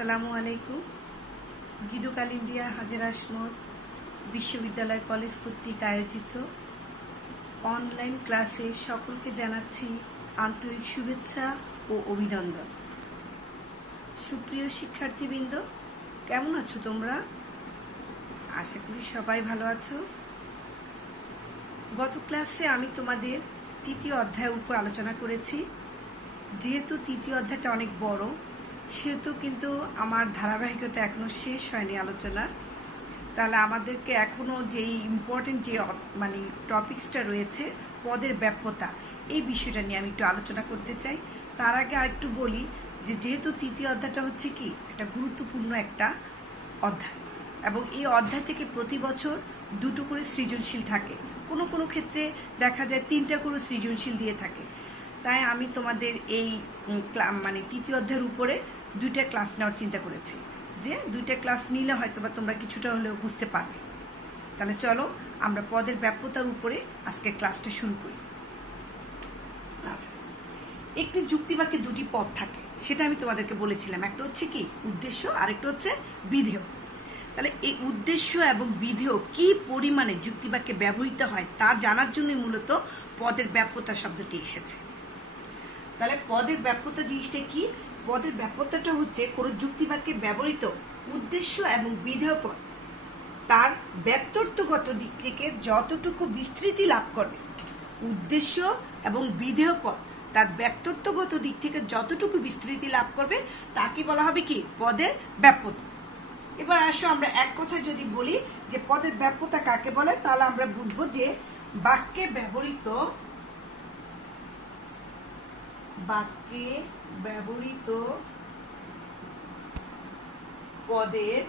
আসসালামু আলাইকুম। গিদুকাল ইন্ডিয়া হাজের আসমত বিশ্ববিদ্যালয় কলেজ কর্তৃক আয়োজিত অনলাইন ক্লাসে সকলকে জানাচ্ছি আন্তরিক শুভেচ্ছা ও অভিনন্দন। সুপ্রিয় শিক্ষার্থীবৃন্দ, কেমন আছো তোমরা? আশা করি সবাই ভালো আছো। গত ক্লাসে আমি তোমাদের তৃতীয় অধ্যায়ের উপর আলোচনা করেছি। যেহেতু তৃতীয় অধ্যায়টা অনেক বড়, সেহেতু কিন্তু আমার ধারাবাহিকতা এখনও শেষ হয়নি আলোচনার। তাহলে আমাদেরকে এখনও যেই ইম্পর্টেন্ট যে টপিক্সটা রয়েছে পদের ব্যাপ্যতা, এই বিষয়টা নিয়ে আমি একটু আলোচনা করতে চাই। তার আগে আরেকটু বলি যে যেহেতু তৃতীয় অধ্যায়টা হচ্ছে কি একটা গুরুত্বপূর্ণ একটা অধ্যায়, এবং এই অধ্যায় থেকে প্রতি বছর 2টো করে সৃজনশীল থাকে। কোনো কোনো ক্ষেত্রে দেখা যায় 3টা করে সৃজনশীল দিয়ে থাকে। তাই আমি তোমাদের এই তৃতীয় অধ্যায়ের উপরে 2টা ক্লাস নেওয়ার চিন্তা করেছি, যে 2টা ক্লাস নিলে হয়তো বা তোমরা কিছুটা হলেও বুঝতে পারবে। তাহলে চলো আমরা পদের ব্যাপ্যতার উপরে আজকে ক্লাসটা শুরু করি। আচ্ছা, একটি যুক্তিবাক্যে 2টি পদ থাকে, সেটা আমি তোমাদেরকে বলেছিলাম। একটা হচ্ছে কি উদ্দেশ্য, আরেকটা হচ্ছে বিধেয়। তাহলে এই উদ্দেশ্য এবং বিধেয় কি পরিমাণে যুক্তিবাক্যে ব্যবহৃত হয় তা জানার জন্যই মূলত পদের ব্যাপ্যতা শব্দটি এসেছে। তাহলে পদের ব্যাপ্যতা জিনিসটা কি? পদের ব্যাপ্যতাটা হচ্ছে কোনো যুক্তিবাক্যে ব্যবহৃত উদ্দেশ্য এবং বিধেয় পদ তার ব্যক্তর্থগত দিক থেকে যতটুকু বিস্তৃতি লাভ করবে, উদ্দেশ্য এবং বিধেয় পদ তার ব্যক্তর্থগত দিক থেকে যতটুকু বিস্তৃতি লাভ করবে তাকে বলা হবে কি পদের ব্যাপ্যতা। এবার আসো আমরা এক কথায় যদি বলি যে পদের ব্যাপ্যতা কাকে বলে, তাহলে আমরা বুঝবো যে বাক্যে ব্যবহৃত পদের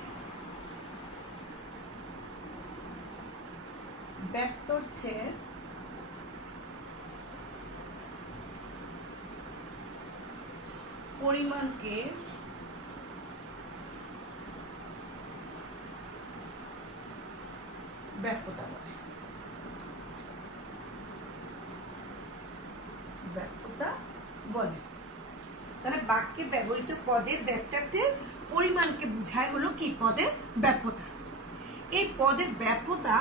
ব্যক্তর্থের পরিমাণকে ব্যাপ্যতা বলে। তাহলে বাক্যে ব্যবহৃত পদের ব্যাপ্তার্থের পরিমাণকে বোঝায় হলো কি পদের ব্যাপ্যতা। এই পদের ব্যাপ্যতা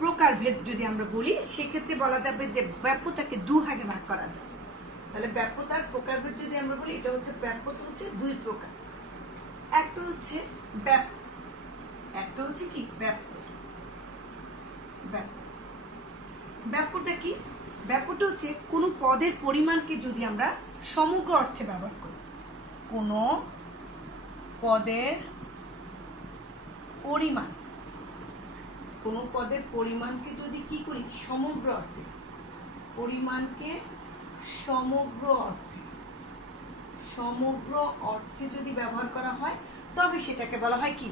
প্রকারভেদ যদি আমরা বলি, সেক্ষেত্রে বলা যাবে যে ব্যাপ্যতাকে 2 ভাগে ভাগ করা যায়। তাহলে ব্যাপ্যতার প্রকারভেদ যদি আমরা বলি, এটা হচ্ছে ব্যাপ্যতা হচ্ছে 2 প্রকার। একটা হচ্ছে ব্যাপ্য, একটা হচ্ছে কি ব্যাপ্য। ব্যাপ্যটা কি? ব্যাপ্যটা হচ্ছে কোনো পদের পরিমাণকে যদি আমরা সমগ্র অর্থে ব্যবহার করি, কোনো পদের পরিমাণকে যদি কি করি সমগ্র অর্থে, পরিমাণকে সমগ্র অর্থে যদি ব্যবহার করা হয়, তবে সেটাকে বলা হয় কি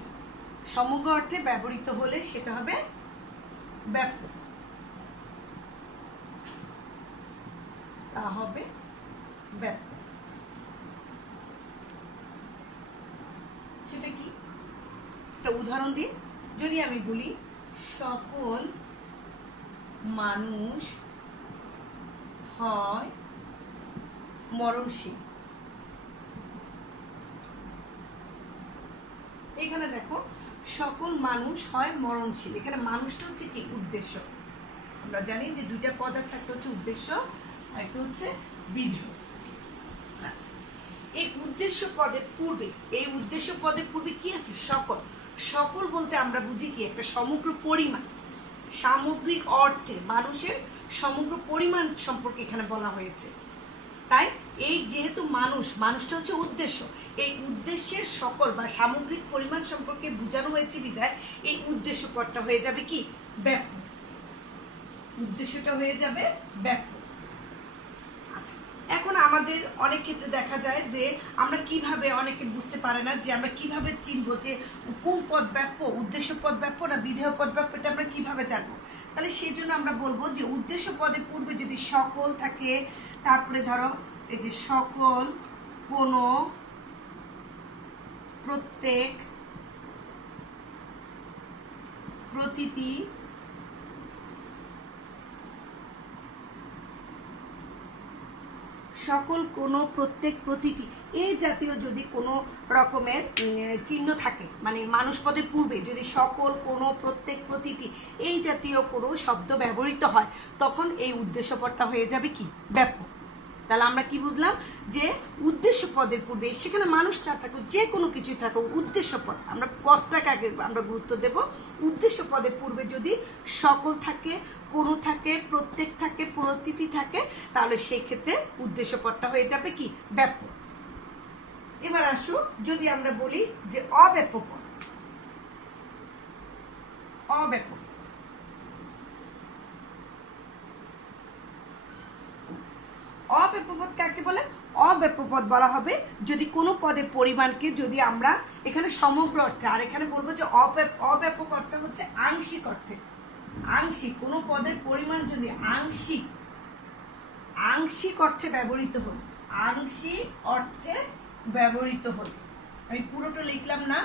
সমগ্র অর্থে ব্যবহৃত হলে সেটা হবে ব্যাপ্য। তা হবে ব্যাপ্য। সেটা কি? একটা উদাহরণ দিই, যদি আমি বলি সকল মানুষ হয় মরণশীল। এখানে দেখো সকল মানুষ হয় মরণশীল, এখানে মানুষটা হচ্ছে কি উদ্দেশ্য। আমরা জানি যে 2টা পদ আছে, একটা হচ্ছে উদ্দেশ্য আর একটা হচ্ছে বিধেয়। আচ্ছা, এই উদ্দেশ্য পদের পূর্বে কি আছে? সকল বলতে আমরা বুঝি কি একটা সমগ্র পরিমাণ, সামগ্রিক অর্থে মানুষের সমগ্র পরিমাণ সম্পর্কে এখানে বলা হয়েছে। তাই এই যেহেতু মানুষটা হচ্ছে উদ্দেশ্য, এই উদ্দেশ্যের সকল বা সামগ্রিক পরিমাণ সম্পর্কে বোঝানো হয়েছে বিধায় এই উদ্দেশ্য পদটা হয়ে যাবে কি ব্যাপ্য। উদ্দেশ্যটা হয়ে যাবে ব্যাপ্য। আচ্ছা, এখন আমাদের অনেক ক্ষেত্রে দেখা যায় যে আমরা কিভাবে, অনেকে বুঝতে পারে না যে আমরা কিভাবে চিনবো যে কোন পদ ব্যাপ্য, উদ্দেশ্য পদ ব্যাপ্য না বিধেয় পদ ব্যাপ্য, এটা আমরা কিভাবে জানবো? তাহলে সেই জন্য আমরা বলবো যে উদ্দেশ্য পদের পূর্বে যদি সকল থাকে, তারপরে ধরো এই যে সকল, কোনো, প্রত্যেক, প্রতিটি, সকল, কোনো, প্রত্যেক, প্রতিটি এই জাতীয় যদি কোনো রকমের চিহ্ন থাকে, মানে মানুষ পদের পূর্বে যদি সকল, কোনো, প্রত্যেক, প্রতিটি এই জাতীয় কোনো শব্দ ব্যবহৃত হয়, তখন এই উদ্দেশ্য পদটা হয়ে যাবে কি ব্যাপক। তাহলে আমরা কি বুঝলাম যে উদ্দেশ্য পদের পূর্বে সেখানে মানুষ না থাকুক, যে কোনো কিছুই থাকুক, উদ্দেশ্য পদ, আমরা পদটাকে আগে আমরা গুরুত্ব দেব। উদ্দেশ্য পদের পূর্বে যদি সকল থাকে, কোনো থাকে, প্রত্যেক থাকে, প্রতিটি থাকে, তাহলে সেই ক্ষেত্রে উদ্দেশ্য পদটা হয়ে যাবে কি ব্যাপক। এবার আসো যদি আমরা বলি যে অব্যাপক পদ। অব্যাপক অব্যাপক পদ কাকে বলে? অব্যাপক পদ বলা হবে যদি কোনো পদের পরিমাণকে যদি আমরা এখানে সমগ্র অর্থে, আর এখানে বলবো যে অব্যাপক অর্থ হচ্ছে আংশিক অর্থে। আংশিক কোনো পদের পরিমাণ যদি আংশিক অর্থে ব্যবহৃত হল, আংশিক অর্থে ব্যবহৃত হল, আমি পুরোটা লিখলাম না।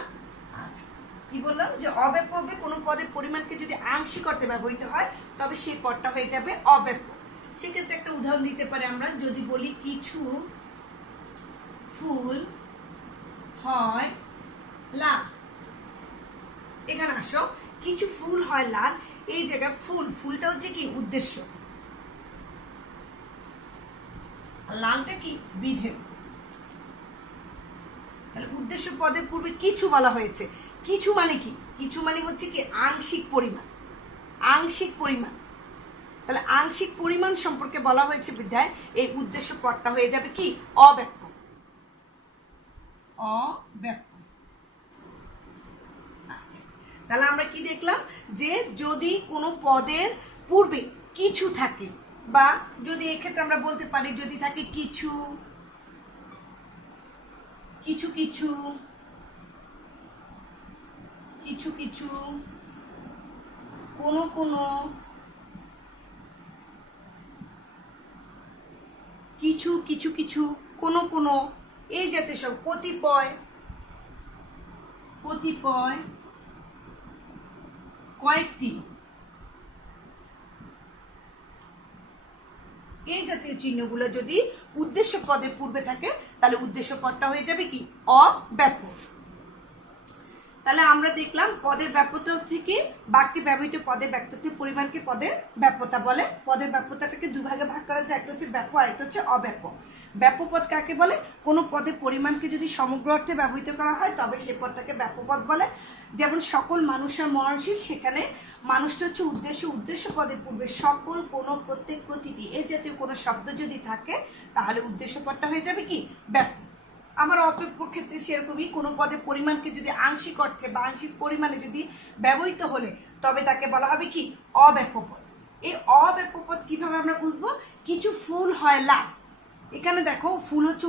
আচ্ছা, কি বললাম যে অব্যাপকে কোনো পদের পরিমাণকে যদি আংশিক অর্থে ব্যবহৃত হয় তবে সেই পদটা হয়ে যাবে অব্যাপক। সেক্ষেত্রে একটা উদাহরণ দিতে পারে, আমরা যদি বলি কিছু ফুল হয় লাল। এখানে আসো, কিছু ফুল হয় লাল, এই জায়গায় ফুলটা হচ্ছে কি উদ্দেশ্য, আর লালটা কি বিধেয়। তাহলে উদ্দেশ্য পদের পূর্বে কিছু বলা হয়েছে। কিছু মানে কি? কিছু মানে হচ্ছে কি আংশিক পরিমাণ। আংশিক পরিমাণ, তাহলে আংশিক পরিমাণ সম্পর্কে বলা হয়েছে বিধায় এই উদ্দেশ্য পদটা হয়ে যাবে কি অব্যাপক। অব্যাপক। আচ্ছা, তাহলে আমরা কি দেখলাম যে যদি কোনো পদের পূর্বে কিছু থাকে, বা যদি এক্ষেত্রে আমরা বলতে পারি যদি থাকে কিছু কিছু কিছু কিছু কিছু, কোনো কোনো, কিছু কিছু কিছু, কোনো কোনো, এই জাতীয় সব, কতিপয় কতিপয়, কয়েকটি, এই জাতীয় চিহ্নগুলো যদি উদ্দেশ্য পদের পূর্বে থাকে তাহলে উদ্দেশ্য পদটা হয়ে যাবে কি অব্যাপক। তাহলে আমরা দেখলাম পদের ব্যাপ্যতা হচ্ছে কি বাক্যে ব্যবহৃত পদের ব্যক্তত্বের পরিমাণকে পদের ব্যাপ্যতা বলে। পদের ব্যাপ্যতাটাকে দুই ভাগে ভাগ করা যায়, একটা হচ্ছে ব্যাপ্য আর একটা হচ্ছে অব্যাপ্য। ব্যাপ্য পদ কাকে বলে? কোনো পদের পরিমাণকে যদি সমগ্র অর্থে ব্যবহৃত করা হয় তবে সেই পদটাকে ব্যাপ্য পদ বলে। যেমন সকল মানুষের মরণশীল, সেখানে মানুষটা হচ্ছে উদ্দেশ্য পদের পূর্বে সকল, কোনো, প্রত্যেক, প্রতিটি এই জাতীয় কোনো শব্দ যদি থাকে তাহলে উদ্দেশ্য পদটা হয়ে যাবে কি ব্যাপ্য। আমার অব্যাপ্যর ক্ষেত্রে সেরকমই, কোনো পদের পরিমাণকে যদি আংশিক অর্থে বা আংশিক পরিমাণে যদি ব্যবহৃত হলে তবে তাকে বলা হবে কি অব্যাপ্য পদ। এই অব্যাপ্য পদ কিভাবে আমরা বুঝবো? কিছু ফুল হয় লাল, এখানে দেখো ফুল হচ্ছে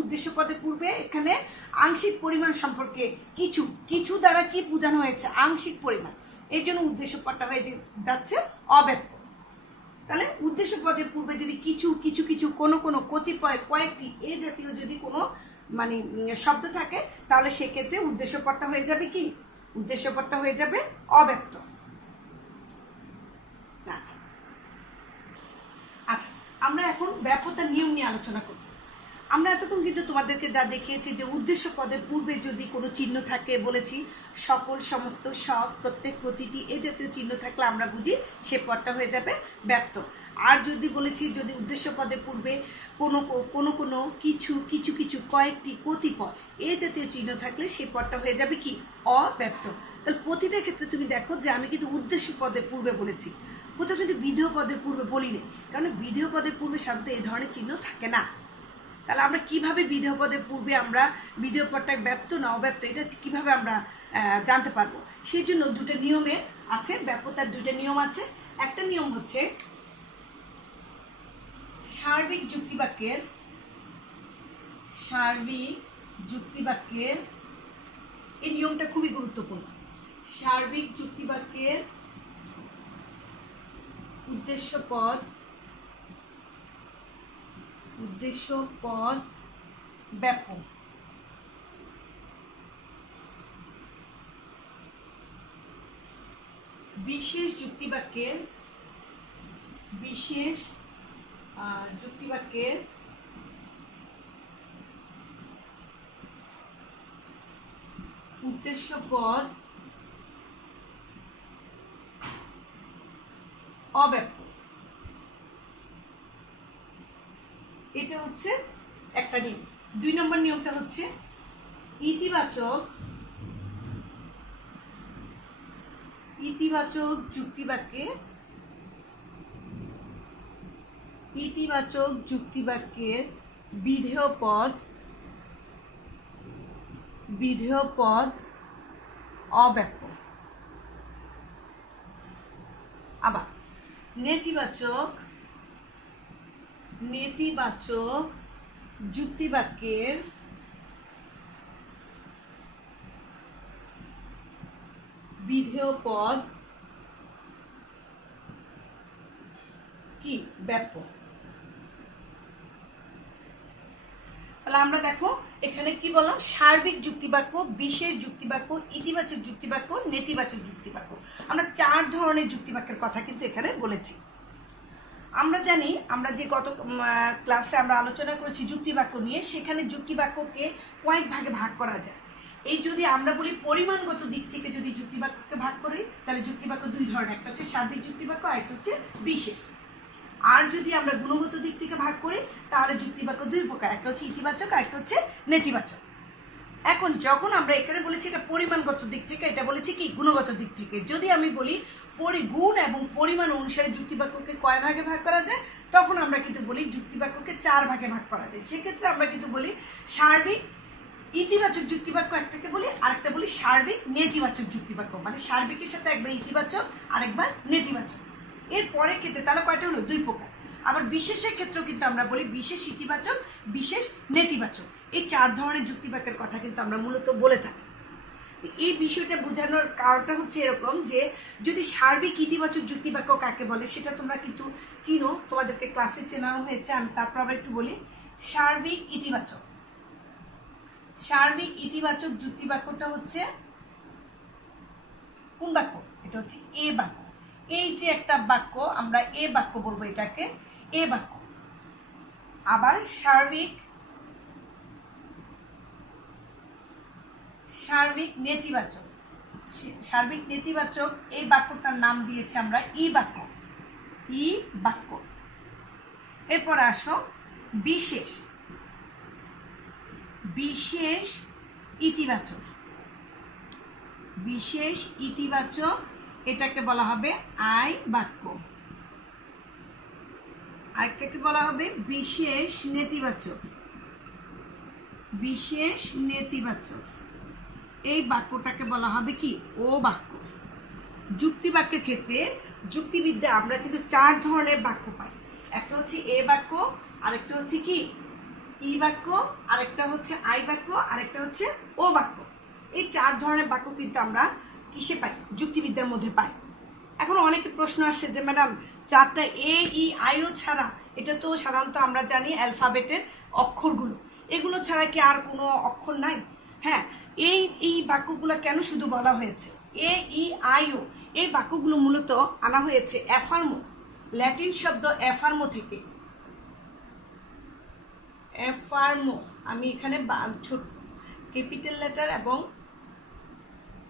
উদ্দেশ্য পদের পূর্বে এখানে আংশিক পরিমাণ সম্পর্কে কিছু কিছু দ্বারা কি বোঝানো হয়েছে আংশিক পরিমাণ, এই জন্য উদ্দেশ্য পদটা হয়ে যাচ্ছে অব্যাপ্য। তাহলে উদ্দেশ্য পদের পূর্বে যদি কিছু কিছু কিছু, কোনো কোনো, কতিপয়, কয়েকটি এই জাতীয় যদি কোনো মানে শব্দ থাকে তাহলে সেক্ষেত্রে উদ্দেশ্য পদটা হয়ে যাবে কি উদ্দেশ্য পদটা হয়ে যাবে অব্যক্ত। আচ্ছা আচ্ছা, আমরা এখন ব্যাপ্যতার নিয়ম নিয়ে আলোচনা করব। আমরা এতক্ষণ কিন্তু তোমাদেরকে যা দেখিয়েছি যে উদ্দেশ্য পদের পূর্বে যদি কোনো চিহ্ন থাকে, বলেছি সকল, সমস্ত, সব, প্রত্যেক, প্রতিটি এই জাতীয় চিহ্ন থাকলে আমরা বুঝি সে পদটা হয়ে যাবে ব্যপ্ত। আর যদি বলেছি যদি উদ্দেশ্য পদের পূর্বে কোনো কোনো কোনো, কিছু কিছু কিছু, কয়েকটি, কতিপয় এই জাতীয় চিহ্ন থাকলে সেই পদটা হয়ে যাবে কি অব্যপ্ত। তাহলে প্রতিটা ক্ষেত্রে তুমি দেখো যে আমি কিন্তু উদ্দেশ্য পদের পূর্বে বলেছি, কোথাও কিন্তু বিধেয় পদের পূর্বে বলিনি, কারণ বিধেয় পদের পূর্বে সাধারণত এই ধরনের চিহ্ন থাকে না। তাহলে আমরা কিভাবে বিধেয় পদের পূর্বে আমরা বিধেয় পদটা ব্যপ্ত না অব্যপ্ত এটা কিভাবে আমরা জানতে পারবো? সেই জন্য দুটো নিয়মে আছে, ব্যাপ্যতার দুইটা নিয়ম আছে। একটা নিয়ম হচ্ছে সার্বিক যুক্তিবাক্যের এই নিয়মটা খুবই গুরুত্বপূর্ণ। সার্বিক যুক্তিবাক্যের উদ্দেশ্য পদ ব্যাপ্য। বিশেষ যুক্তিবাক্যের উদ্দেশ্য পদ অব্যপ্ত। এটা হচ্ছে একটা নিয়ম। 2 নম্বর নিয়মটা হচ্ছে ইতিবাচক যুক্তিবাক্যের বিধেয় পদ অব্যপ্ত। আবার নেতিবাচক যুক্তিবাক্যের বিধেয় পদ কি ব্যাপ্য। তাহলে আমরা দেখো এখানে কি বললাম, সার্বিক যুক্তিবাক্য, বিশেষ যুক্তিবাক্য, ইতিবাচক যুক্তিবাক্য, নেতিবাচক যুক্তিবাক্য। আমরা 4 ধরনের যুক্তিবাক্যের কথা কিন্তু এখানে বলেছি। আমরা জানি, আমরা যে গত ক্লাসে আমরা আলোচনা করেছি যুক্তিবাক্য নিয়ে, সেখানে যুক্তিবাক্যকে কয়েক ভাগে ভাগ করা যায়। এই যদি আমরা বলি পরিমাণগত দিক থেকে যদি যুক্তিবাক্যকে ভাগ করি, তাহলে যুক্তিবাক্য 2 ধরনের, একটা হচ্ছে সার্বিক যুক্তিবাক্য আর একটা হচ্ছে বিশেষ। আর যদি আমরা গুণগত দিক থেকে ভাগ করি তাহলে যুক্তিবাক্য 2 প্রকার, একটা হচ্ছে ইতিবাচক আর একটা হচ্ছে নেতিবাচক। এখন যখন আমরা এখানে বলেছি এটা পরিমাণগত দিক থেকে, এটা বলেছি কি গুণগত দিক থেকে। যদি আমি বলি গুণ এবং পরিমাণ অনুসারে যুক্তিবাক্যকে কয় ভাগে ভাগ করা যায়, তখন আমরা কিন্তু বলি যুক্তিবাক্যকে 4 ভাগে ভাগ করা যায়। সেক্ষেত্রে আমরা কিন্তু বলি সার্বিক ইতিবাচক যুক্তিবাক্য একটাকে বলি, আরেকটা বলি সার্বিক নেতিবাচক যুক্তিবাক্য। মানে সার্বিকের সাথে একবার ইতিবাচক আরেকবার নেতিবাচক। এরপরে ক্ষেত্রে তাহলে কয়টা হলো, 2 প্রকার। আবার বিশেষের ক্ষেত্রেও কিন্তু আমরা বলি বিশেষ ইতিবাচক, বিশেষ নেতিবাচক। এই 4 ধরনের যুক্তিবাক্যের কথা কিন্তু আমরা মূলত বলে থাকি। এই বিষয়টা বোঝানোর কারণটা হচ্ছে এরকম যে যদি সার্বিক ইতিবাচক যুক্তিবাক্য কাকে বলে সেটা তোমরা কিন্তু চিনো, তোমাদেরকে ক্লাসে চেনানো হয়েছে। আমি তারপর আবার একটু বলি। সার্বিক ইতিবাচক যুক্তিবাক্যটা হচ্ছে কোন বাক্য? এটা হচ্ছে এ বাক্য। এই যে একটা বাক্য, আমরা এ বাক্য বলবো, এটাকে এ বাক্য। আবার সার্বিক নেতিবাচক এই বাক্যটার নাম দিয়েছি আমরা ই বাক্য। এরপর আসো বিশেষ ইতিবাচক, এটাকে বলা হবে আই বাক্য। আরেকটাকে বলা হবে বিশেষ নেতিবাচক, এই বাক্যটাকে বলা হবে কি ও বাক্য। যুক্তিবাক্যের ক্ষেত্রে যুক্তিবিদ্যা আমরা কিন্তু 4 ধরনের বাক্য পাই। একটা হচ্ছে এ বাক্য, আরেকটা হচ্ছে কি ই বাক্য, আরেকটা হচ্ছে আই বাক্য, আরেকটা হচ্ছে ও বাক্য। এই 4 ধরনের বাক্য কিন্তু আমরা কিসে পাই? যুক্তিবিদ্যার মধ্যে পাই। এখন অনেকে প্রশ্ন আসে যে ম্যাডাম 4টা এ ই আই ও ছাড়া, এটা তো সাধারণত আমরা জানি অ্যালফাবেটের অক্ষরগুলো, এগুলো ছাড়া কি আর কোনো অক্ষর নাই? হ্যাঁ, এই বাক্যগুলো কেন শুধু বলা হয়েছে এ ই আই ও? এই বাক্যগুলো মূলত আনা হয়েছে অ্যাফার্মো, ল্যাটিন শব্দ অ্যাফার্মো থেকে। অ্যাফার্মো, আমি এখানে ছোট ক্যাপিটাল লেটার এবং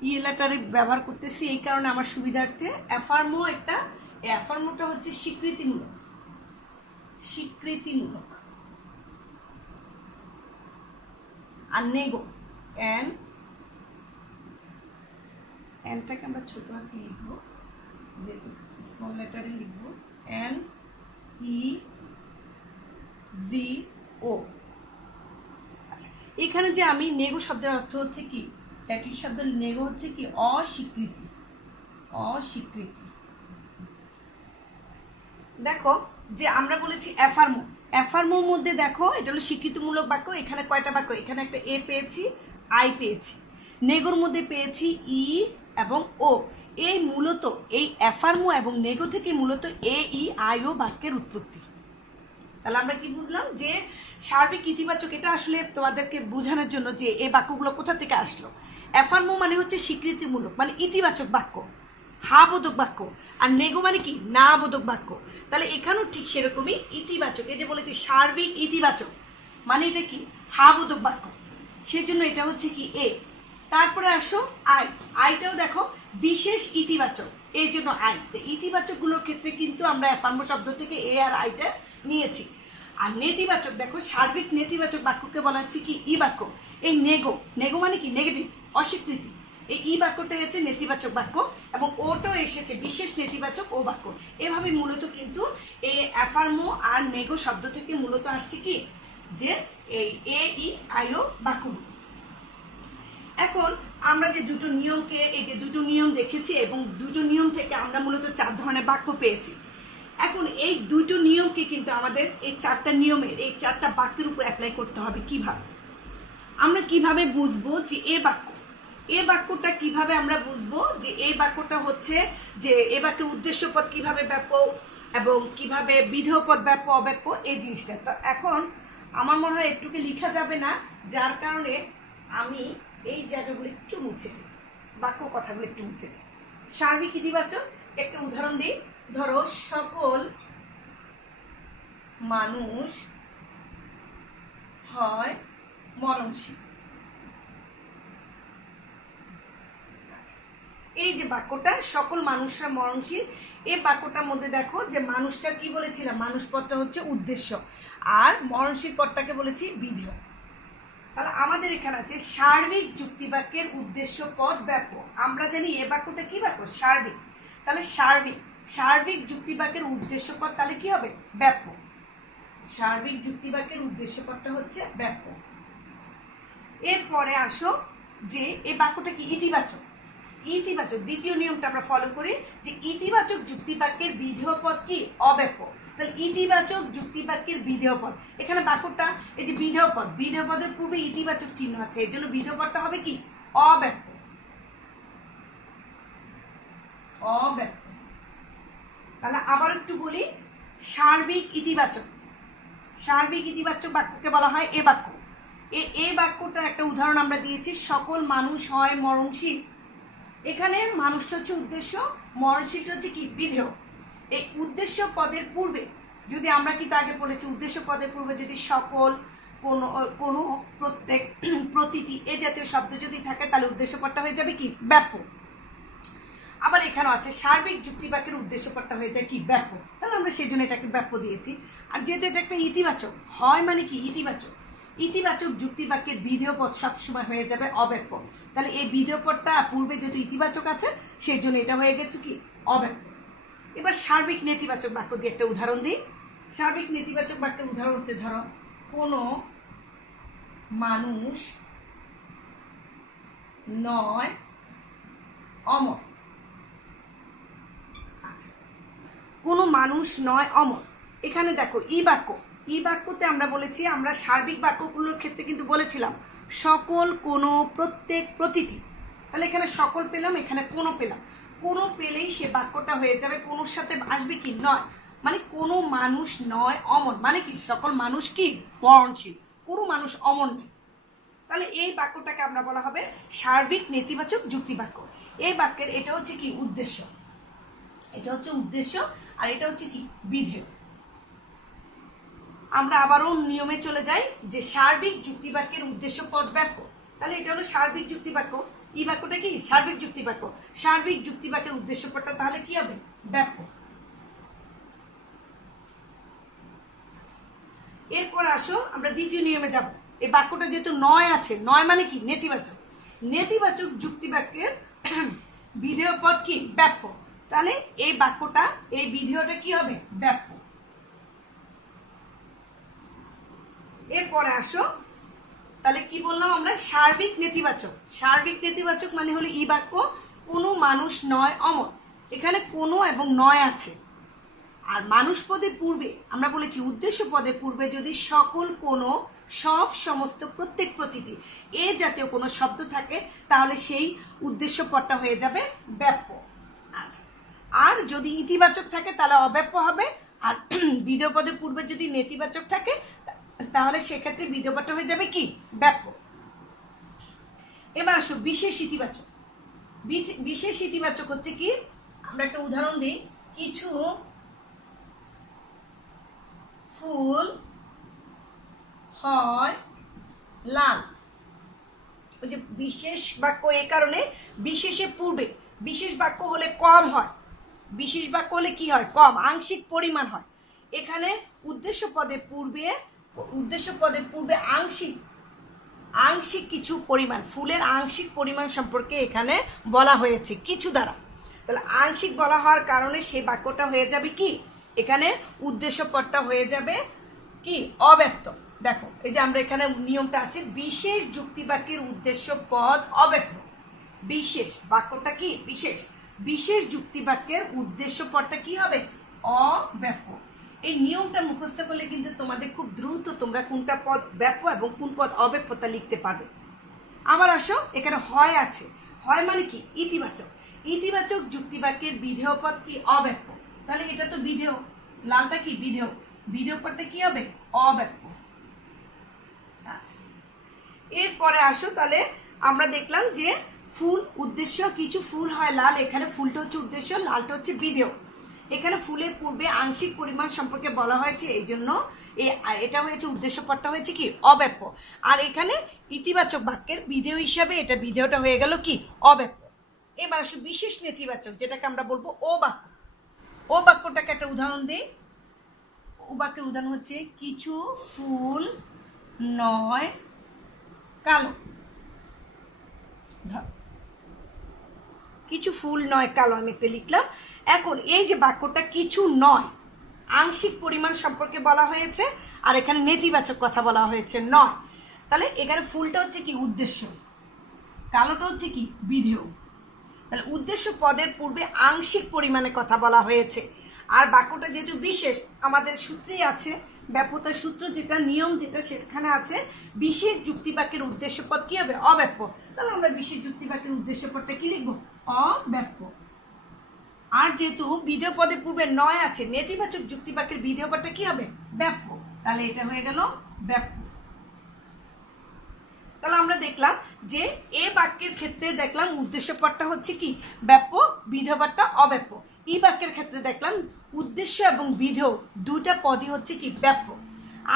ই লেটারে ব্যবহার করতেছি, এই কারণে আমার সুবিধার্থে। অ্যাফার্মোটা হচ্ছে স্বীকৃতিমূলক। আর নেগো, এনটাকে আমরা ছোট হাতে লিখবো, যেহেতু স্মল লেটারে লিখবো, NEGO। আচ্ছা, এখানে যে আমি নেগো শব্দের অর্থ হচ্ছে কি, ল্যাটিন শব্দ নেগো হচ্ছে কি অস্বীকৃতি। দেখো যে আমরা বলেছি অ্যাফার্মোর মধ্যে দেখো এটা হলো স্বীকৃতিমূলক বাক্য। এখানে কয়টা বাক্য? এখানে একটা এ পেয়েছি, আই পেয়েছি। নেগোর মধ্যে পেয়েছি ই এবং ও। এই মূলত এই অ্যাফার্মো এবং নেগো থেকে মূলত এ ই আই ও বাক্যের উৎপত্তি। তাহলে আমরা কি বুঝলাম যে সার্বিক ইতিবাচক, এটা আসলে তোমাদেরকে বোঝানোর জন্য যে এই বাক্যগুলো কোথা থেকে আসলো। অ্যাফার্মো মানে হচ্ছে স্বীকৃতিমূলক, মানে ইতিবাচক বাক্য, হা বোধক বাক্য। আর নেগো মানে কি না বোধক বাক্য। তাহলে এখানেও ঠিক সেরকমই ইতিবাচক, এই যে বলেছি সার্বিক ইতিবাচক, মানে এটা কি হা বোধক বাক্য, সেজন্য এটা হচ্ছে কি এ। তারপরে আসো আই। আইটাও দেখো বিশেষ ইতিবাচক, এই জন্য আই। ইতিবাচক গুলোর ক্ষেত্রে কিন্তু আমরা অ্যাফার্ম শব্দ থেকে এ আর আইটা নিয়েছি। আর নেতিবাচক দেখো, সার্বিক নেতিবাচক বাক্যকে বলা হচ্ছে কি ই বাক্য। এই নেগো, নেগো মানে কি নেগেটিভ, অস্বীকৃতি। এই ই বাক্যটা হচ্ছে নেতিবাচক বাক্য, এবং ওটাও এসেছে বিশেষ নেতিবাচক ও বাক্য। এভাবে মূলত কিন্তু এই অ্যাফার্মো আর নেগো শব্দ থেকে মূলত আসছে কি যে এই এ ই আইও বাক্যগুলো। এখন আমরা যে দুটো নিয়মকে, এই যে দুটো নিয়ম দেখেছি, এবং দুটো নিয়ম থেকে আমরা মূলত 4 ধরনের বাক্য পেয়েছি। এখন এই দুটো নিয়মকে কিন্তু আমাদের এই 4টা নিয়মের, এই 4টা বাক্যের উপর অ্যাপ্লাই করতে হবে। কিভাবে আমরা কিভাবে বুঝবো যে এ বাক্য, এ বাক্যটা কিভাবে আমরা বুঝবো যে এই বাক্যটা হচ্ছে যে এ বাক্যের উদ্দেশ্য পদ কিভাবে ব্যাপক এবং কিভাবে বিধেয় পদ ব্যাপক অব্যাপ্য, এই জিনিসটা। তো এখন আমার মনে হয় একটুকে লেখা যাবে না, যার কারণে আমি এই জায়গাগুলো একটু মুছে দিই, বাক্য কথাগুলো একটু মুছে দিই। সার্বিক ইতিবাচক একটা উদাহরণ দিই। ধরো সকল মানুষ হয় মরণশীল। এই যে বাক্যটা সকল মানুষ হয় মরণশীল, এই বাক্যটার মধ্যে দেখো যে মানুষটা কি বলেছিলাম, মানুষ পদটা হচ্ছে উদ্দেশ্য, আর মরণশীল পদটাকে বলেছি বিধেয়। তাহলে আমাদের এখানে আছে সার্বিক যুক্তিবাক্যের উদ্দেশ্য পদ ব্যাপক। আমরা জানি এ বাক্যটা কি বাক্য, সার্বিক। তাহলে সার্বিক যুক্তিবাক্যের উদ্দেশ্য পদ তাহলে কি হবে, ব্যাপক। সার্বিক যুক্তিবাক্যের উদ্দেশ্য পদটা হচ্ছে ব্যাপক। এরপরে আসো যে এই বাক্যটা কি ইতিবাচক। ইতিবাচক দ্বিতীয় নিয়মটা আমরা ফলো করি যে ইতিবাচক যুক্তিবাক্যের বিধেয় পদ কি অব্যাপক। তাহলে ইতিবাচক যুক্তিবাক্যের বিধেয় পদ, এখানে বাক্যটা এই যে বিধেয় পদ, বিধেয় পদের পূর্বে ইতিবাচক চিহ্ন আছে, এর জন্য বিধেয় পদটা হবে কি অব্যাপক। অব্যাপক। তাহলে আবার একটু বলি, সার্বিক ইতিবাচক, সার্বিক ইতিবাচক বাক্যকে বলা হয় এ বাক্য। এ বাক্যটার একটা উদাহরণ আমরা দিয়েছি, সকল মানুষ হয় মরণশীল। এখানে মানুষটা হচ্ছে উদ্দেশ্য, মরণশীলটা হচ্ছে কি বিধেয়। এই উদ্দেশ্য পদের পূর্বে যদি আমরা কিন্তু আগে বলেছি, উদ্দেশ্য পদের পূর্বে যদি সকল, কোনো প্রত্যেক, প্রতিটি এ জাতীয় শব্দ যদি থাকে তাহলে উদ্দেশ্য পদটা হয়ে যাবে কি ব্যাপক। আবার এখানেও আছে সার্বিক যুক্তিবাক্যের উদ্দেশ্য পদটা হয়ে যায় কি ব্যাপক, তাহলে আমরা সেই জন্য এটাকে ব্যাপক দিয়েছি। আর যেহেতু এটা একটা ইতিবাচক হয় মানে কি ইতিবাচক, ইতিবাচক যুক্তিবাক্যের বিধেয় পদ সবসময় হয়ে যাবে অব্যাপক। তাহলে এই বিধেয় পদটা পূর্বে যেহেতু ইতিবাচক আছে সেই জন্য এটা হয়ে গেছে কি অব্যাপক। এবার সার্বিক নেতিবাচক বাক্য দিয়ে একটা উদাহরণ দিই। সার্বিক নেতিবাচক বাক্যের উদাহরণ হচ্ছে, ধরো কোনো মানুষ নয় অমর। আচ্ছা, কোনো মানুষ নয় অমর। এখানে দেখো ই বাক্য, ই বাক্যতে আমরা বলেছি, আমরা সার্বিক বাক্যগুলোর ক্ষেত্রে কিন্তু বলেছিলাম সকল, কোনো, প্রত্যেক, প্রতিটি। তাহলে এখানে সকল পেলাম, এখানে কোনো পেলাম। কোনো পেলেই সে বাক্যটা হয়ে যাবে কোনোর সাথে আসবে কি নয়, মানে কোনো মানুষ নয় অমর, মানে কি সকল মানুষ কি মরণশীল, কোনো মানুষ অমর নেই। তাহলে এই বাক্যটাকে আমরা বলা হবে সার্বিক নেতিবাচক যুক্তি বাক্য। এই বাক্যের এটা হচ্ছে কি উদ্দেশ্য, এটা হচ্ছে উদ্দেশ্য, আর এটা হচ্ছে কি বিধেয়। আমরা আবারও নিয়মে চলে যাই যে সার্বিক যুক্তিবাক্যের উদ্দেশ্য পদ ব্যাপক। তাহলে এটা হলো সার্বিক যুক্তি বাক্য, এই বাক্যটা কি সার্বিক যুক্তি বাক্য। সার্বিক যুক্তি বাক্যের উদ্দেশ্য পদটা তাহলে কি হবে ব্যাপক। এরপর আসো আমরা দ্বিতীয় নিয়মে যাব। এই বাক্যটা যেহেতু নয় আছে, নয় মানে কি নেতিবাচক, নেতিবাচক যুক্তি বাক্যের বিধেয় পদ কি ব্যাপক। তাহলে এই বাক্যটা, এই বিধেয়টা কি হবে ব্যাপক। এরপরে আসো, তাহলে কি বললাম আমরা সার্বিক নেতিবাচক। সার্বিক নেতিবাচক মানে হলো ই বাক্য, কোনো মানুষ নয় অমর। এখানে কোনো এবং নয় আছে। আর মানুষ পদের পূর্বে আমরা বলেছি উদ্দেশ্য পদের পূর্বে যদি সকল, কোনো, সব, সমস্ত, প্রত্যেক, প্রতিটি এ জাতীয় কোনো শব্দ থাকে তাহলে সেই উদ্দেশ্য পদটা হয়ে যাবে ব্যাপক। আচ্ছা, আর যদি ইতিবাচক থাকে তাহলে অব্যাপ্য হবে। আর বিধেয় পদের পূর্বে যদি নেতিবাচক থাকে তাহলে সেক্ষেত্রে বিধেয় পদটা হয়ে যাবে কি ব্যাপক। এবার আসো বিশেষ ইতিবাচক। বিশেষ ইতিবাচক হচ্ছে কি, আমরা একটা উদাহরণ দিই, কিছু ফুল হয় লাল। ওই যে বিশেষ বাক্য, এই কারণে বিশেষের পূর্বে বিশেষ বাক্য হলে কম হয়, বিশেষ বাক্য হলে কি হয়, কম, আংশিক পরিমাণ হয়। এখানে উদ্দেশ্য পদের পূর্বে আংশিক কিছু পরিমাণ, ফুলের আংশিক পরিমাণ সম্পর্কে এখানে বলা হয়েছে কিছু দ্বারা। তাহলে আংশিক বলা হওয়ার কারণে সেই বাক্যটা হয়ে যাবে কি, এখানে উদ্দেশ্য পদটা হয়ে যাবে কি, অব্যক্ত। দেখো এই যে আমরা এখানে নিয়মটা আছে, বিশেষ যুক্তিবাক্যের উদ্দেশ্য পদ অব্যক্ত। বিশেষ বাক্যটা কি, বিশেষ যুক্তিবাক্যের উদ্দেশ্য পদটা কি হবে, অব্যক্ত। এই নিয়মটা মুখস্থ করলে কিন্তু তোমাদের খুব দ্রুত তোমরা কোনটা পদ ব্যাপ্য এবং কোন পদ অব্যাপ্য তা লিখতে পারবে। আবার আসো, এখানে হয় আছে, হয় মানে কি, ইতিবাচক যুক্তিবাক্যের বিধেয় পদ কি, অব্যাপ্য। তাহলে এটা তো বিধেয়, লালটা কি, বিধেয় পদটা কি হবে, অব্যাপ্য। আচ্ছা, এরপরে আসো, তাহলে আমরা দেখলাম যে ফুল উদ্দেশ্য, কিছু ফুল হয় লাল, এখানে ফুলটা হচ্ছে উদ্দেশ্য, লালটা হচ্ছে বিধেয়। এখানে ফুলের পূর্বে আংশিক পরিমাণ সম্পর্কে বলা হয়েছে, এই জন্য এটা হয়েছে উদ্দেশ্য পদটা হয়েছে কি, অব্যাপ্য। আর এখানে ইতিবাচক বাক্যের বিধেয় হিসাবে এটা বিধেয়টা হয়ে গেল কি, অব্যাপ্য। এবার আসলে বিশেষ নেতিবাচক, যেটাকে আমরা বলবো ও বাক্য। ও বাক্যটাকে একটা উদাহরণ দিই। ও বাক্যের উদাহরণ হচ্ছে, কিছু ফুল নয় কালো। কিছু ফুল নয় কালো, আমি একটা লিখলাম। এখন এই যে বাক্যটা কিছু নয়, আংশিক পরিমাণ সম্পর্কে বলা হয়েছে, আর এখানে নেতিবাচক কথা বলা হয়েছে নয়। তাহলে এখানে ফুলটা হচ্ছে কি, উদ্দেশ্য, কালোটা হচ্ছে কি, বিধেয়। তাহলে উদ্দেশ্য পদের পূর্বে আংশিক পরিমাণে কথা বলা হয়েছে। আর বাক্যটা যেহেতু বিশেষ, আমাদের সূত্রেই আছে, ব্যাপ্যতার সূত্র যেটা, নিয়ম যেটা, সেখানে আছে বিশেষ যুক্তিবাক্যের উদ্দেশ্য পদ কি হবে, অব্যাপ্য। তাহলে আমরা বিশেষ যুক্তিবাক্যের উদ্দেশ্য পদটা কি লিখবো, অব্যাপ্য। আর যেহেতু বিধেয় পদের পূর্বে নয় আছে, নেতিবাচক যুক্তিবাক্যের বিধেয় পদটা কি হবে, ব্যাপ্য। তাহলে এটা হয়ে গেল ব্যাপ্য। তাহলে আমরা দেখলাম যে এ বাক্যের ক্ষেত্রে দেখলাম উদ্দেশ্য পদটা হচ্ছে কি, ব্যাপ্য, বিধেয় পদটা অব্যাপ্য। ই বাক্যের ক্ষেত্রে দেখলাম উদ্দেশ্য এবং বিধেয় দুইটা পদই হচ্ছে কি, ব্যাপ্য।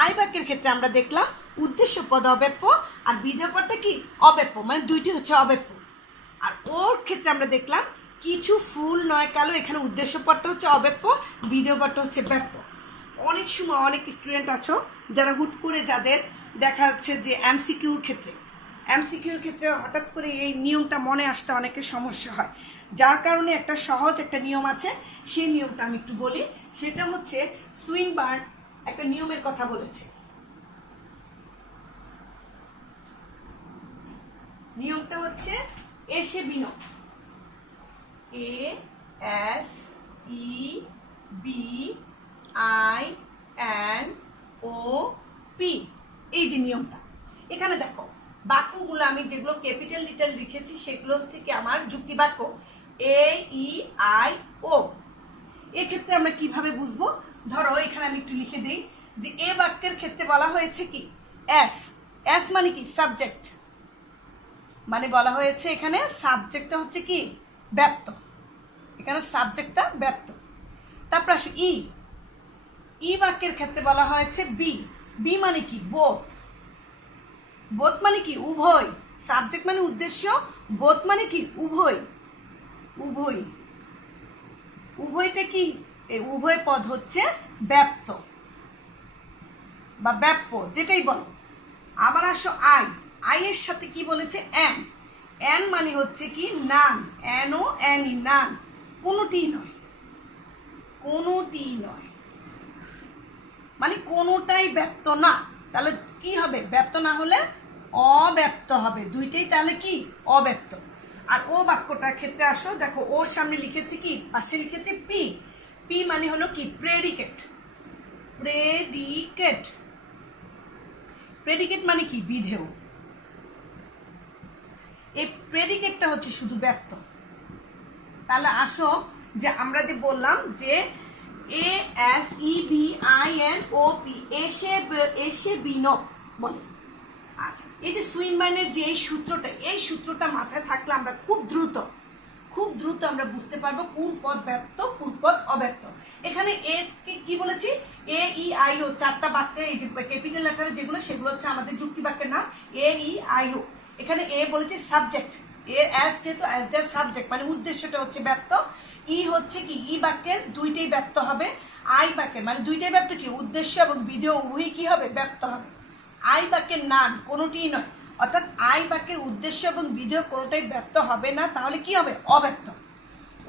আই বাক্যের ক্ষেত্রে আমরা দেখলাম উদ্দেশ্য পদ অব্যাপ্য আর বিধেয় পদটা কি, অব্যাপ্য, মানে দুইটি হচ্ছে অব্যাপ্য। আর ওর ক্ষেত্রে আমরা দেখলাম কিছু ফুল নয় কালো, এখানে উদ্দেশ্য পদটা হচ্ছে অব্যাপ্য, বিধেয় পদটা হচ্ছে ব্যাপ্য। অনেক সময় অনেক স্টুডেন্ট আছো যারা হুট করে, যাদের দেখা যাচ্ছে যে এমসিকিউর ক্ষেত্রে হঠাৎ করে এই নিয়মটা মনে আসতে অনেকের সমস্যা হয়, যার কারণে একটা সহজ একটা নিয়ম আছে, সেই নিয়মটা আমি একটু বলি। সেটা হচ্ছে সুইনবার্ন একটা নিয়মের কথা বলেছে। নিয়মটা হচ্ছে এসে বিনো, ASEBINOP, এই যে নিয়মটা। এখানে দেখো বাক্যগুলো আমি যেগুলো ক্যাপিটাল লিটাল লিখেছি সেগুলো হচ্ছে কি আমার যুক্তি বাক্য, AEIO। এক্ষেত্রে আমরা কিভাবে বুঝবো, ধরো এখানে আমি একটু লিখে দিই যে এ বাক্যের ক্ষেত্রে বলা হয়েছে কি, এস মানে কি, সাবজেক্ট, মানে বলা হয়েছে এখানে সাবজেক্টটা হচ্ছে কি, ব্যাপ্ত, এখানে সাবজেক্টটা ব্যাপ্ত। তারপর আসো ই বাক্যের ক্ষেত্রে বলা হয়েছে বি মানে কি, বোথ মানে কি, উভয়, সাবজেক্ট মানে উদ্দেশ্য, বোথ মানে কি, উভয়টা কি, এই উভয় পদ হচ্ছে ব্যাপ্ত বা ব্যাপ্য, যেটাই বলো। আবার আসো আই এর সাথে কি বলেছে, এন মানে হচ্ছে কি, নান, নান, কোনোটি নয়, মানে কোনোটাই ব্যপ্ত না। তাহলে কি হবে, ব্যপ্ত না হলে অব্যপ্ত হবে, দুইটাই তাহলে কি, অব্যপ্ত। আর ও বাক্যটার ক্ষেত্রে আসো, দেখো ওর সামনে লিখেছে কি, পাশে লিখেছে পি মানে হলো কি, প্রেডিকেট মানে কি, বিধেয়। এই প্রেডিকেটটা হচ্ছে শুধু ব্যপ্ত। তাহলে আসো যে আমরা যে বললাম যে ASEBINOP, এসে বিনো বলে। আচ্ছা, এই যে সুইনবার্নের যে এই সূত্রটা মাথায় থাকলে আমরা খুব দ্রুত আমরা বুঝতে পারবো কোন পদ ব্যপ্ত কোন পদ অব্যপ্ত। এখানে কি বলেছি, AEIO, চারটা বাক্যে এই যে ক্যাপিটাল লেটারে যেগুলো, সেগুলো হচ্ছে আমাদের যুক্তি বাক্যের নাম, AEIO। এখানে এ বলেছে সাবজেক্ট, এ অ্যাজ যেহেতু অ্যাজ দ্য সাবজেক্ট মানে উদ্দেশ্যটা হচ্ছে ব্যপ্ত। ই হচ্ছে কি ই বাক্যের দুইটাই ব্যপ্ত হবে। আই বাক্যের মানে দুইটাই ব্যপ্ত কি উদ্দেশ্য এবং বিধেয় উভয়ই কি হবে ব্যপ্ত হবে। আই বাক্যের নান কোনোটিই নয়, অর্থাৎ আই বাক্যের উদ্দেশ্য এবং বিধেয় কোনোটাই ব্যপ্ত হবে না, তাহলে কি হবে অব্যপ্ত।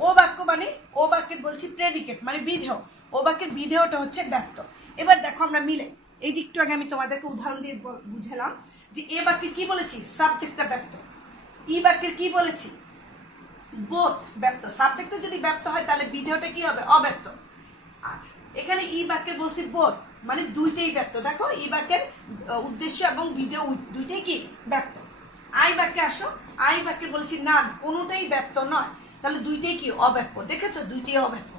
ও বাক্য মানে ও বাক্যের বলছি প্রেডিকেট মানে বিধেয়, ও বাক্যের বিধেয়টা হচ্ছে ব্যপ্ত। এবার দেখো আমরা মিলে এই যে একটু আগে আমি তোমাদেরকে উদাহরণ দিয়ে বুঝালাম যে এ বাক্যে কি বলেছি সাবজেক্টটা ব্যপ্ত, ই বাক্যের কি বলেছি বোথ ব্যপ্ত। সাবজেক্টটা যদি ব্যপ্ত হয় তাহলে বিধেয়টা কি হবে অব্যপ্ত। আচ্ছা এখানে ই বাক্যের বলছি বোথ মানে দুইটাই ব্যপ্ত। দেখো ই বাক্যের উদ্দেশ্য এবং বিধেয় দুইটাই কি ব্যপ্ত। আই বাক্যে আসো, আই বাক্যে বলেছি না কোনোটাই ব্যপ্ত নয়, তাহলে দুইটাই কি অব্যপ্ত। দেখেছো দুইটাই অব্যপ্ত।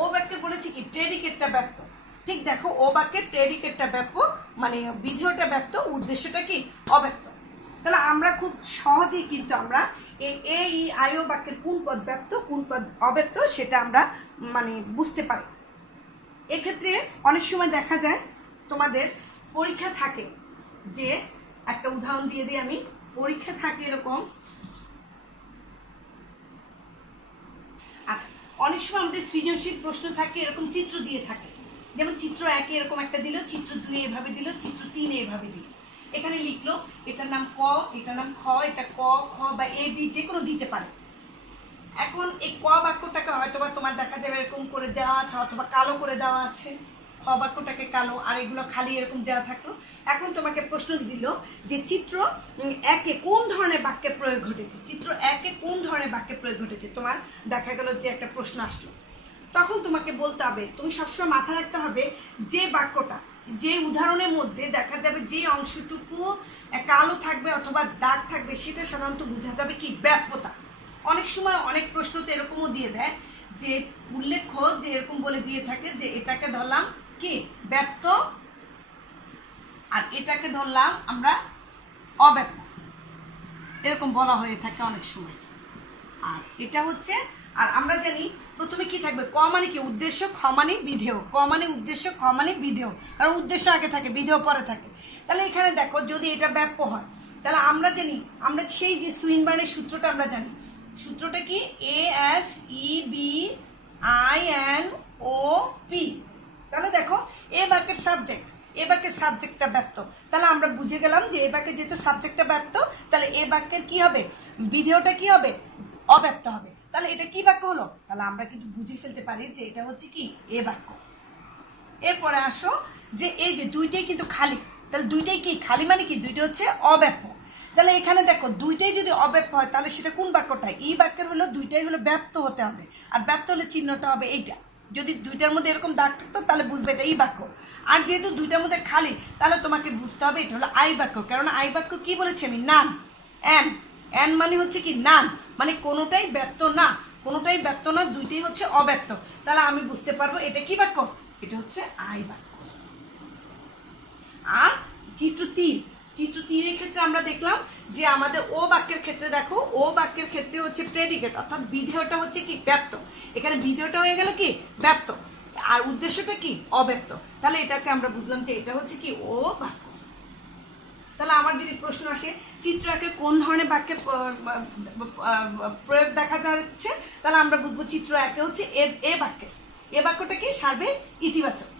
ও বাক্যে বলেছি কি প্রেডিকেটটা ব্যপ্ত। ঠিক দেখো ও বাক্যের প্রেডিকেটটা ব্যপ্ত মানে বিধেয়টা ব্যপ্ত, উদ্দেশ্যটা কি অব্যপ্ত। তাহলে আমরা খুব সহজেই কিন্তু আমরা এই এ ই আই ও বাক্যের কোন পদ ব্যপ্ত কোন পদ অব্যপ্ত সেটা আমরা মানে বুঝতে পারি। এক্ষেত্রে অনেক সময় দেখা যায় তোমাদের পরীক্ষা থাকে যে একটা উদাহরণ দিয়ে দিই আমি, পরীক্ষা থাকে এরকম। আচ্ছা অনেক সময় আমাদের সৃজনশীল প্রশ্ন থাকে এরকম চিত্র দিয়ে থাকে, যেমন চিত্র 1 এরকম একটা দিল, চিত্র 2 এভাবে দিল, চিত্র 3 এভাবে দিল। এখানে লিখলো এটার নাম ক, এটার নাম খ, এটা ক খ বা এ বি যে কোনো দিতে পারে। এখন এই ক বাক্যটাকে হয়তো বা তোমার দেখা যাবে এরকম করে দেওয়া আছে অথবা কালো করে দেওয়া আছে, খ বাক্যটাকে কালো আর এগুলো খালি এরকম দেওয়া থাকলো। এখন তোমাকে প্রশ্ন দিল যে চিত্র 1 এ কোন ধরনের বাক্যের প্রয়োগ ঘটেছে, চিত্র 1 এ কোন ধরনের বাক্যের প্রয়োগ ঘটেছে তোমার দেখা গেল যে একটা প্রশ্ন আসলো। তখন তোমাকে বলতে হবে, তুমি সবসময় মাথায় রাখতে হবে যে বাক্যটা যে উদাহরণের মধ্যে দেখা যাবে যে অংশটুকু কালো থাকবে অথবা দাগ থাকবে সেটা সাধারণত বোঝা যাবে কি ব্যাপ্যতা। অনেক সময় অনেক প্রশ্ন তো এরকমও দিয়ে দেয় যে উল্লেখ্য যে এরকম বলে দিয়ে থাকে যে এটাকে ধরলাম কি ব্যপ্ত আর এটাকে ধরলাম আমরা অব্যপ্ত, এরকম বলা হয়ে থাকে অনেক সময়। আর এটা হচ্ছে আর আমরা জানি প্রথমে কি থাকবে ক মানে কি উদ্দেশ্য, খ মানে বিধেয়, ক মানে উদ্দেশ্য খ মানে বিধেয়, কারণ উদ্দেশ্য আগে থাকে বিধেয় পরে থাকে। তাহলে এখানে দেখো যদি এটা ব্যাপ্য হয় তাহলে আমরা জানি আমরা সেই যে সুইনবার্নের সূত্রটা আমরা জানি, সূত্রটা কি A S E B I N O P. তাহলে দেখো এ বাক্যের সাবজেক্ট, এ বাক্যের সাবজেক্টটা ব্যপ্ত, তাহলে আমরা বুঝে গেলাম যে এ বাক্যের যেহেতু সাবজেক্টটা ব্যপ্ত তাহলে এ বাক্যের কি হবে বিধেয়টা কি হবে অব্যপ্ত হবে। তাহলে এটা কি বাক্য হলো, তাহলে আমরা কিন্তু বুঝে ফেলতে পারি যে এটা হচ্ছে কি এ বাক্য। এরপরে আসো যে এই যে দুইটাই কিন্তু খালি, তাহলে দুইটাই কি খালি মানে কি দুইটা হচ্ছে অব্যপ্ত। তাহলে এখানে দেখো দুইটাই যদি অব্যপ্ত হয় তাহলে সেটা কোন বাক্যটা ই বাক্যের হলো দুইটাই হলো ব্যপ্ত হতে হবে, আর ব্যপ্ত হলে চিহ্নটা হবে এইটা। যদি দুইটার মধ্যে এরকম দাগ থাকতো তাহলে বুঝবে এটা ই বাক্য, আর যেহেতু দুইটার মধ্যে খালি তাহলে তোমাকে বুঝতে হবে এটা হলো আই বাক্য। কারণ আই বাক্য কি বলেছি আমি নান, এন এন মানে হচ্ছে কি নান মানে কোনোটাই ব্যপ্ত না, কোনোটাই ব্যপ্ত না, দুইটাই হচ্ছে অব্যপ্ত। তাহলে আমি বুঝতে পারবো এটা কি বাক্য, এটা হচ্ছে আই বাক্য। আর চিত্র 3, চিত্র 3 এর ক্ষেত্রে আমরা দেখলাম যে আমাদের ও বাক্যের ক্ষেত্রে দেখো ও বাক্যের ক্ষেত্রে হচ্ছে প্রেডিকেট অর্থাৎ বিধেয়টা হচ্ছে কি ব্যপ্ত, এখানে বিধেয়টা হয়ে গেল কি ব্যপ্ত আর উদ্দেশ্যটা কি অব্যপ্ত। তাহলে এটাকে আমরা বুঝলাম যে এটা হচ্ছে কি ও বাক্য। তাহলে আমার যদি প্রশ্ন আসে চিত্র 1 কোন ধরনের বাক্যের প্রয়োগ দেখা যাচ্ছে, তাহলে আমরা বুঝবো চিত্র 1 হচ্ছে এ বাক্যের, এ বাক্যটা কি সার্বিক ইতিবাচক।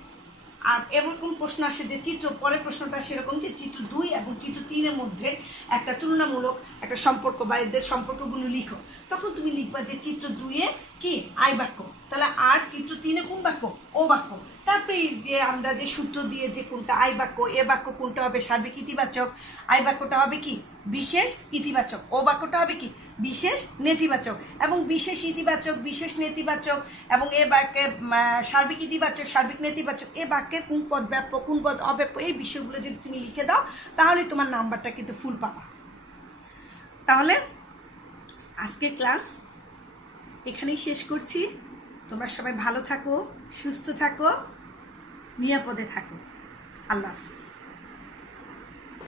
আর এরকম প্রশ্ন আসে যে চিত্র পরের প্রশ্নটা সেরকম যে চিত্র 2 এবং চিত্র 3 এর মধ্যে একটা তুলনামূলক একটা সম্পর্ক বা এদের সম্পর্কগুলো লিখো, তখন তুমি লিখবা যে চিত্র 2 এ কি আই বাক্য, তাহলে আর চিত্র 3 এ কোন বাক্য ও বাক্য। তারপরে যে আমরা যে সূত্র দিয়ে যে কোনটা আই বাক্য এ বাক্য কোনটা হবে সার্বিক ইতিবাচক, আই বাক্যটা হবে কি বিশেষ ইতিবাচক, ও বাক্যটা হবে কি বিশেষ নেতিবাচক, এবং বিশেষ ইতিবাচক বিশেষ নেতিবাচক এবং এ বাক্যের সার্বিক ইতিবাচক সার্বিক নেতিবাচক এ বাক্যের কোন পদ ব্যাপ্য কোন পদ অব্যাপ্য এই বিষয়গুলো যদি তুমি লিখে দাও তাহলে তোমার নাম্বারটা কিন্তু ফুল পাবা। তাহলে আজকে ক্লাস এখানেই শেষ করছি। তোমরা সবাই ভালো থাকো, সুস্থ থাকো, নিরাপদে থাকো। আল্লাহ হাফেজ।